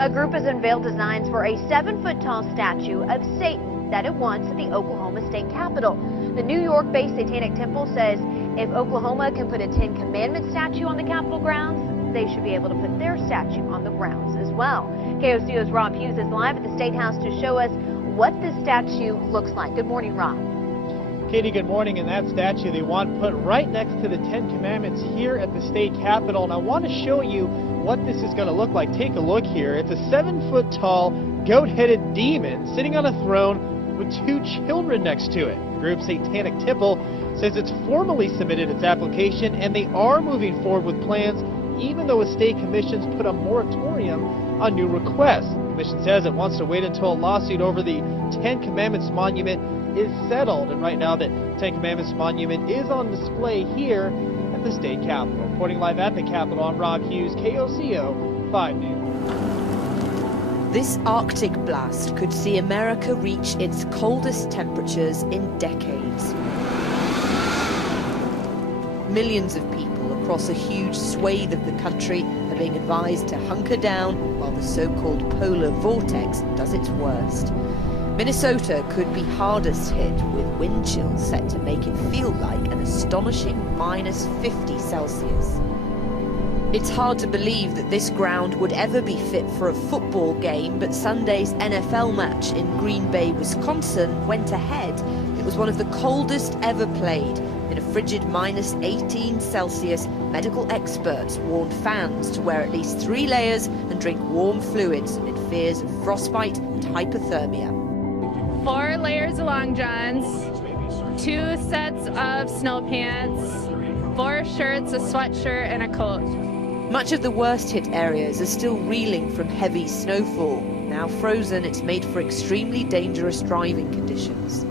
A group has unveiled designs for a 7-foot-tall statue of Satan that it wants at the Oklahoma State Capitol. The New York-based Satanic Temple says if Oklahoma can put a Ten Commandments statue on the Capitol grounds, they should be able to put their statue on the grounds as well. KOCO's Rob Hughes is live at the State House to show us what this statue looks like. Good morning, Rob. Katie, good morning. And that statue they want put right next to the Ten Commandments here at the state capitol. And I want to show you what this is going to look like. Take a look here. It's a 7-foot-tall, goat-headed demon sitting on a throne with 2 children next to it. The group Satanic Temple says it's formally submitted its application, and they are moving forward with plans, even though a state commission's put a moratorium on new requests. The commission says it wants to wait until a lawsuit over the Ten Commandments monument is settled. And right now, the Ten Commandments monument is on display here at the state capitol. Reporting live at the Capitol, I'm Rob Hughes, KOCO 5 News. This Arctic blast could see America reach its coldest temperatures in decades. Millions of people across a huge swathe of the country are being advised to hunker down while the so-called polar vortex does its worst. Minnesota could be hardest hit, with wind chills set to make it feel like an astonishing minus 50 Celsius. It's hard to believe that this ground would ever be fit for a football game, but Sunday's NFL match in Green Bay, Wisconsin went ahead. It was one of the coldest ever played. In a frigid minus 18 Celsius, medical experts warned fans to wear at least 3 layers and drink warm fluids amid fears of frostbite and hypothermia. 4 layers of long johns, 2 sets of snow pants, 4 shirts, a sweatshirt, and a coat. Much of the worst hit areas are still reeling from heavy snowfall. Now frozen, it's made for extremely dangerous driving conditions.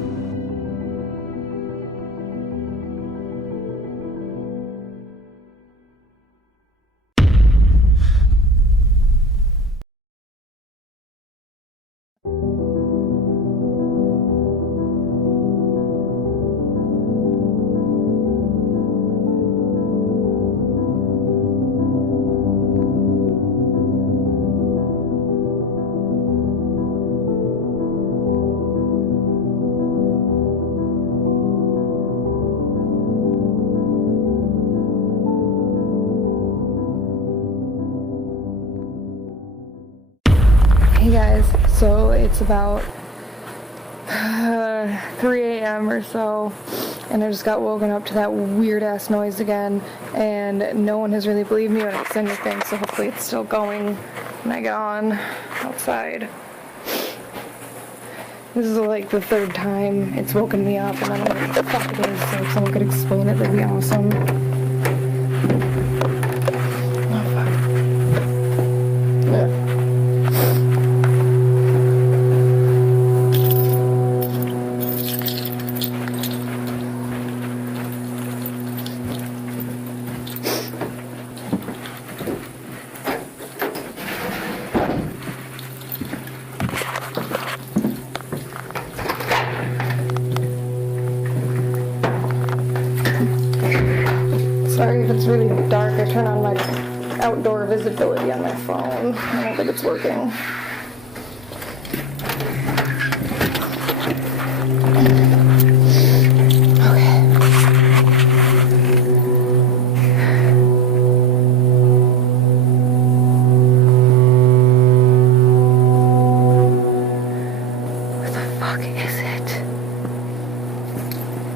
Hey guys, so it's about 3 a.m. or so, and I just got woken up to that weird ass noise again, and no one has really believed me when I said anything, so hopefully it's still going when I get on outside. This is like the 3rd time it's woken me up, and I don't know what the fuck it is, so if someone could explain it, that'd be awesome. Oh fuck. Yeah. Sorry if it's really dark. I turn on my outdoor visibility on my phone. I don't think it's working.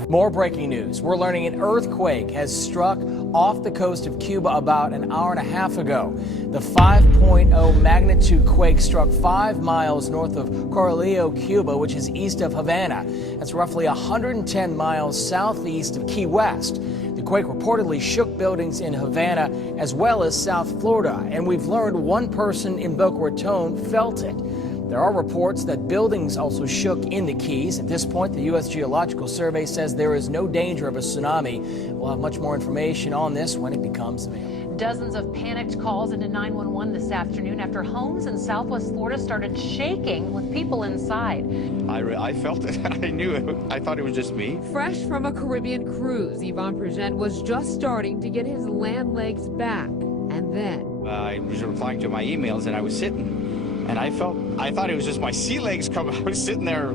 More breaking news. We're learning an earthquake has struck off the coast of Cuba about an hour and a half ago. The 5.0 magnitude quake struck 5 miles north of Corralillo, Cuba, which is east of Havana. That's roughly 110 miles southeast of Key West. The quake reportedly shook buildings in Havana as well as South Florida, and we've learned one person in Boca Raton felt it. There are reports that buildings also shook in the Keys. At this point, the U.S. Geological Survey says there is no danger of a tsunami. We'll have much more information on this when it becomes available. Dozens of panicked calls into 911 this afternoon after homes in Southwest Florida started shaking with people inside. I felt it. I knew it. I thought it was just me. Fresh from a Caribbean cruise, Yvonne Progent was just starting to get his land legs back. And then I was replying to my emails and I was sitting. And I thought it was just my sea legs coming. I was sitting there,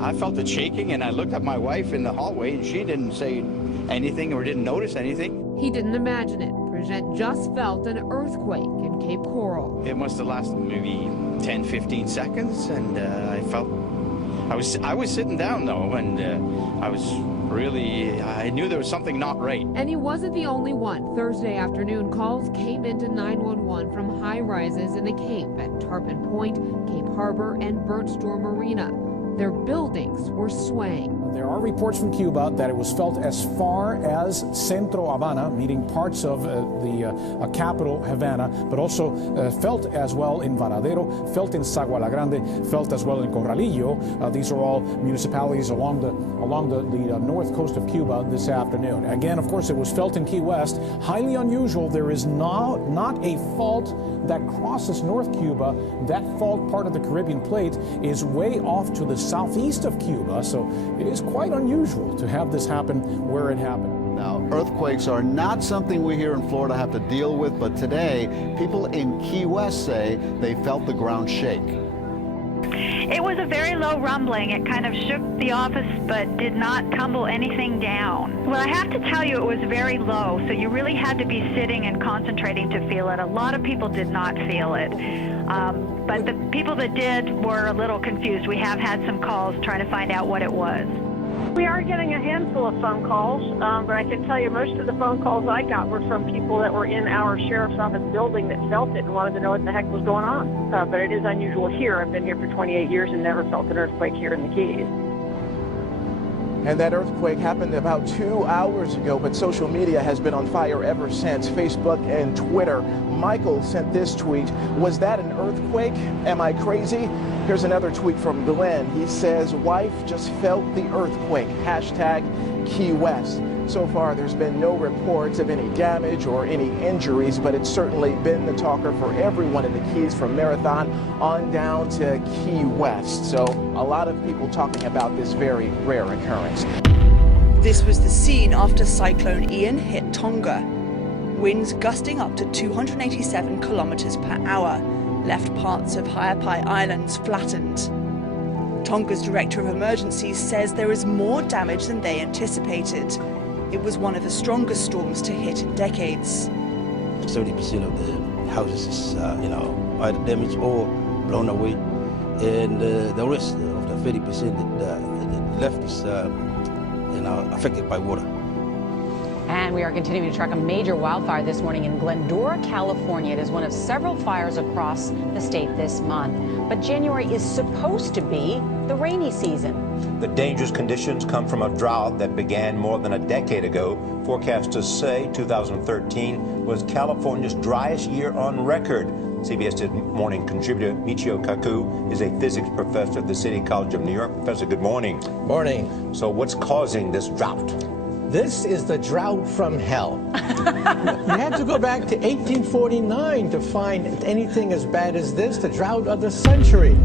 I felt it shaking, and I looked at my wife in the hallway, and she didn't say anything or didn't notice anything. He didn't imagine it. Prejean just felt an earthquake in Cape Coral. It must have lasted maybe 10, 15 seconds, and I was sitting down though, and I knew there was something not right. And he wasn't the only one. Thursday afternoon, calls came into 911 from high-rises in the Cape at Tarpon Point, Cape Harbor, and Burnt Store Marina. Their buildings were swaying. There are reports from Cuba that it was felt as far as Centro Habana, meaning parts of the capital, Havana, but also felt as well in Varadero, felt in Sagua La Grande, felt as well in Corralillo. These are all municipalities along the north coast of Cuba this afternoon. Again, of course, it was felt in Key West. Highly unusual. There is not a fault that crosses North Cuba. That fault, part of the Caribbean plate, is way off to the southeast of Cuba, so it is quite unusual to have this happen where it happened. Now, earthquakes are not something we here in Florida have to deal with, but today, people in Key West say they felt the ground shake. It was a very low rumbling. It kind of shook the office but did not tumble anything down. Well, I have to tell you, it was very low, so you really had to be sitting and concentrating to feel it. A lot of people did not feel it. But the people that did were a little confused. We have had some calls trying to find out what it was. We are getting a handful of phone calls, but I can tell you most of the phone calls I got were from people that were in our sheriff's office building that felt it and wanted to know what the heck was going on. But it is unusual here. I've been here for 28 years and never felt an earthquake here in the Keys. And that earthquake happened about 2 hours ago, but social media has been on fire ever since. Facebook and Twitter. Michael sent this tweet. Was that an earthquake? Am I crazy? Here's another tweet from Glenn. He says, wife just felt the earthquake. Hashtag Key West. So far, there's been no reports of any damage or any injuries, but it's certainly been the talker for everyone in the Keys, from Marathon on down to Key West. So a lot of people talking about this very rare occurrence. This was the scene after Cyclone Ian hit Tonga. Winds gusting up to 287 kilometers per hour left parts of Ha'apai Islands flattened. Tonga's Director of Emergencies says there is more damage than they anticipated. It was one of the strongest storms to hit in decades. 70% of the houses is, either damaged or blown away, and the rest of the 30% that left is, affected by water. And we are continuing to track a major wildfire this morning in Glendora, California. It is one of several fires across the state this month. But January is supposed to be the rainy season. The dangerous conditions come from a drought that began more than a decade ago. Forecasters say 2013 was California's driest year on record. CBS This Morning contributor Michio Kaku is a physics professor at the City College of New York. Professor, good morning. Morning. So what's causing this drought? This is the drought from hell. You have to go back to 1849 to find anything as bad as this, the drought of the century.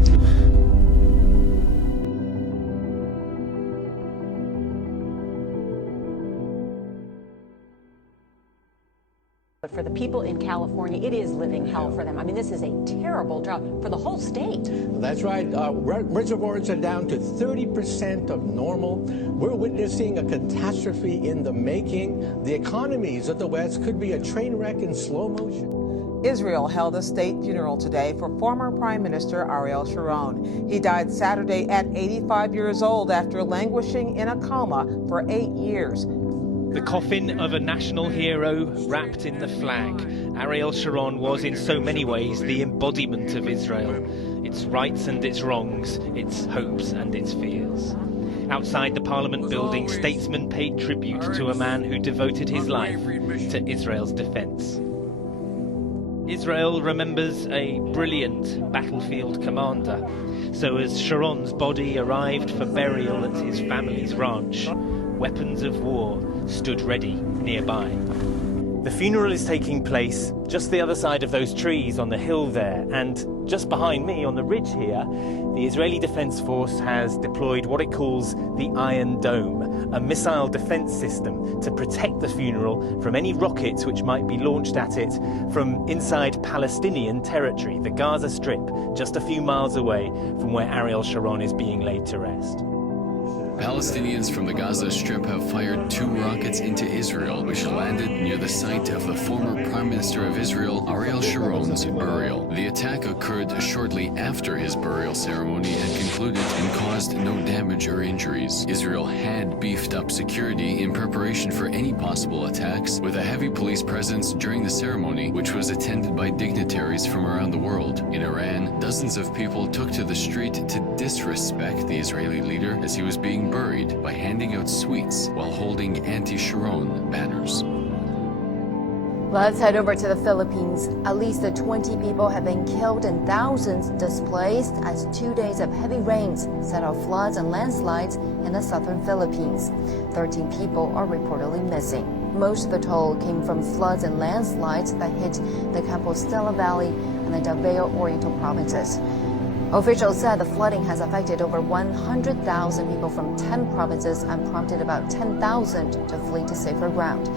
But for the people in California, it is living hell for them. I mean, this is a terrible drought for the whole state. That's right. Reservoirs are down to 30% of normal. We're witnessing a catastrophe in the making. The economies of the West could be a train wreck in slow motion. Israel held a state funeral today for former Prime Minister Ariel Sharon. He died Saturday at 85 years old after languishing in a coma for 8 years. The coffin of a national hero wrapped in the flag. Ariel Sharon was in so many ways the embodiment of Israel. Its rights and its wrongs, its hopes and its fears. Outside the Parliament building, statesmen paid tribute to a man who devoted his life to Israel's defense. Israel remembers a brilliant battlefield commander. So as Sharon's body arrived for burial at his family's ranch, weapons of war stood ready nearby. The funeral is taking place just the other side of those trees on the hill there, and just behind me on the ridge here, the Israeli Defense Force has deployed what it calls the Iron Dome, a missile defense system to protect the funeral from any rockets which might be launched at it from inside Palestinian territory, the Gaza Strip, just a few miles away from where Ariel Sharon is being laid to rest. Palestinians from the Gaza Strip have fired 2 rockets into Israel, which landed near the site of the former Prime Minister of Israel, Ariel Sharon's burial. The attack occurred shortly after his burial ceremony had concluded and caused no damage or injuries. Israel had beefed up security in preparation for any possible attacks, with a heavy police presence during the ceremony, which was attended by dignitaries from around the world. In Iran, dozens of people took to the street to disrespect the Israeli leader as he was being buried by handing out sweets while holding anti-Sharon banners. Let's head over to the Philippines. At least 20 people have been killed and thousands displaced as 2 days of heavy rains set off floods and landslides in the southern Philippines. 13 people are reportedly missing. Most of the toll came from floods and landslides that hit the Compostela Valley and the Davao Oriental provinces. Officials said the flooding has affected over 100,000 people from 10 provinces and prompted about 10,000 to flee to safer ground.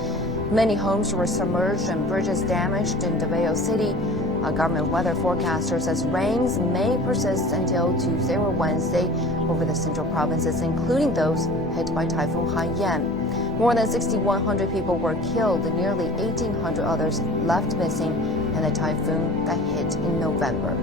Many homes were submerged and bridges damaged in Davao City. A government weather forecaster says rains may persist until Tuesday or Wednesday over the central provinces, including those hit by Typhoon Haiyan. More than 6,100 people were killed and nearly 1,800 others left missing in the typhoon that hit in November.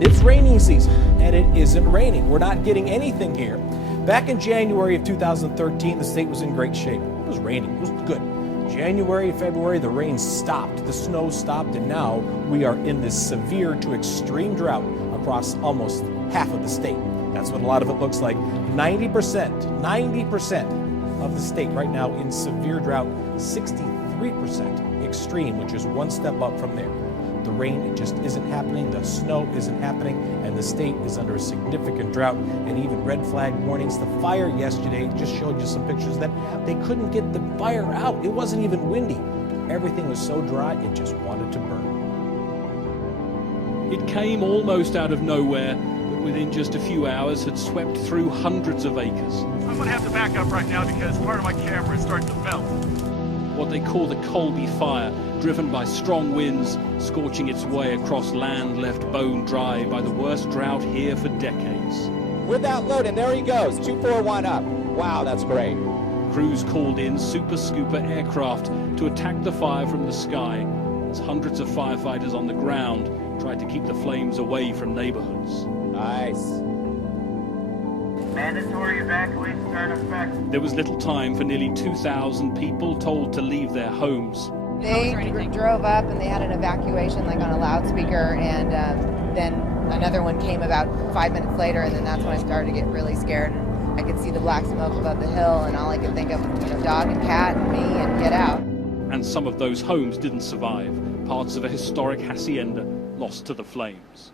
It's rainy season, and it isn't raining. We're not getting anything here. Back in January of 2013, the state was in great shape. It was raining. It was good. January, February, the rain stopped, the snow stopped, and now we are in this severe to extreme drought across almost half of the state. That's what a lot of it looks like. 90% of the state right now in severe drought, 63% extreme, which is one step up from there. The rain just isn't happening, the snow isn't happening, and the state is under a significant drought and even red flag warnings. The fire yesterday just showed you some pictures that they couldn't get the fire out. It wasn't even windy. Everything was so dry, it just wanted to burn. It came almost out of nowhere, but within just a few hours had swept through hundreds of acres. I'm going to have to back up right now because part of my camera is starting to melt. What they call the Colby Fire, driven by strong winds, scorching its way across land left bone dry by the worst drought here for decades. With that load, and there he goes, 241 up. Wow, that's great. Crews called in Super Scooper aircraft to attack the fire from the sky, as hundreds of firefighters on the ground tried to keep the flames away from neighborhoods. Nice. Mandatory evacuation are in effect. There was little time for nearly 2,000 people told to leave their homes. They drove up and they had an evacuation like on a loudspeaker, and then another one came about 5 minutes later, and then that's when I started to get really scared. And I could see the black smoke above the hill, and all I could think of was dog and cat and me and get out. And some of those homes didn't survive. Parts of a historic hacienda lost to the flames.